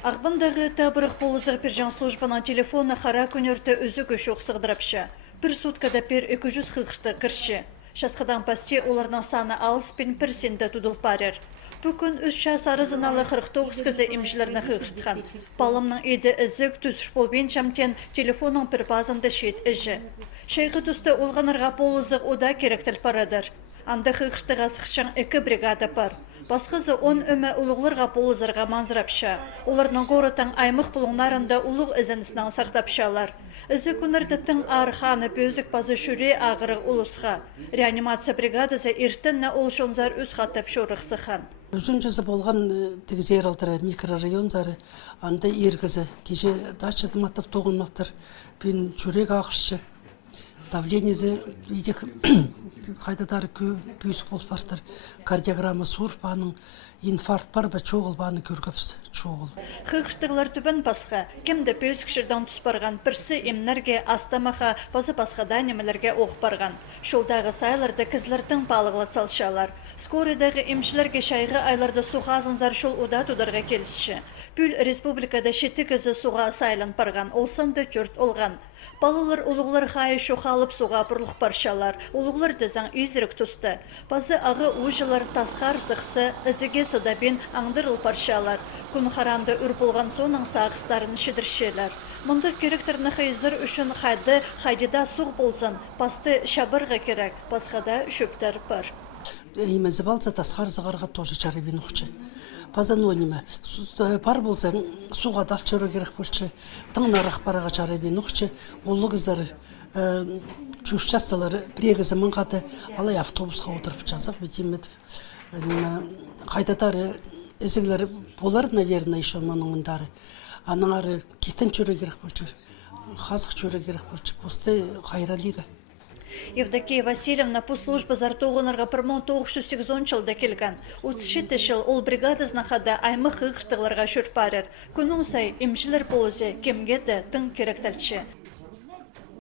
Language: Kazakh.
Ағбындағы табырық болызық пержан службана телефона қара көнерті өзі көшіқ сығдырапшы. Бір суткада пер 200 қығырты кірші. Шасқадан пасте оларның саны алыс пен персенді тұдыл парер. Бүгін үш шас арызыналы 49 кізі имшілеріні қығыртқан. Балымның еді ізік түсір болбен шамтен телефонның бір базында шет іші. Шайғы түсті олғанырға болызық ода керектіл парадыр. Анда қығыртыға сықшан 2 бригада бар. Басқызы 10 өмі ұлығыларға болызырға манзырапша. Оларның ғорытың аймық бұлыңларында ұлық ізінісінен сақтапшалар. Ізі күнірдіттің арханы бөзік базы шүре ағырық ұлысға. Реанимация бригадасы ертінні ол шонзар өз қаттап шорықсыған. Өзін жазы болған тігізер алдыры микрорайон зары, анда ергізі, кеше дачы дыматтап тоғынмақтыр, бен жүрек ағыршы, давлениесі видех қайдадары бүйісік болып барстыр, кардиограмма суырпаның, инфаркт бар ба чоғыл баны көргіпсі, чоғыл. Қығыртығылар түбін басқа, кемді бөзік шырдан тұс барған, бірсі емнерге, астамаға, базы басқада немелерге оқ барған. Шолдағы сайларды кізлердің балығылы салшалар. Скорыдағы емшілерге шайғы айларды суға азынзар шол ода тұдарға келісші. Бүл республикада шеті кізі суға сайлан барған, олсанды көрт олған. Балылар ұлығылар қайы шоқалып суға бұрлық баршалар, ұлығылар дізің үзірік тұсты. Базы ағы ұжылар тасқар сықсы, ізіге сыдабен аңдырыл баршалар. Күн қаранды үр болған соның сағыстарын шедіршелер. Мұнды керектеріні қайызыр үшін қайдыда суқ болсын, басты шабырға керек, басқада шөптер бар. Имезі балса тасқар зығарға тоже чарабин ұқчы. Базан ониме, бар болса суға дақ чөрі керек болчы, тыңнарақ бараға чарабин ұқчы, олы қыздары жүш жасалары бірегізі мұнғады, алай автобусқа отырып жазық, бетемет. Қайдадары ізігілері болар, наверное, еще мұныңындары. Аныңары кетін чөрі керек болчы, қазық чөрі керек болчы, посты қайралиға. Евдокия Васильевна по службе зартоғынырға 1980 жылда келген. 37 жыл ол бригадызна қада аймық ғықтығыларға шүр парыр. Күнің сай емшілер болызы кемге де тың керектелші.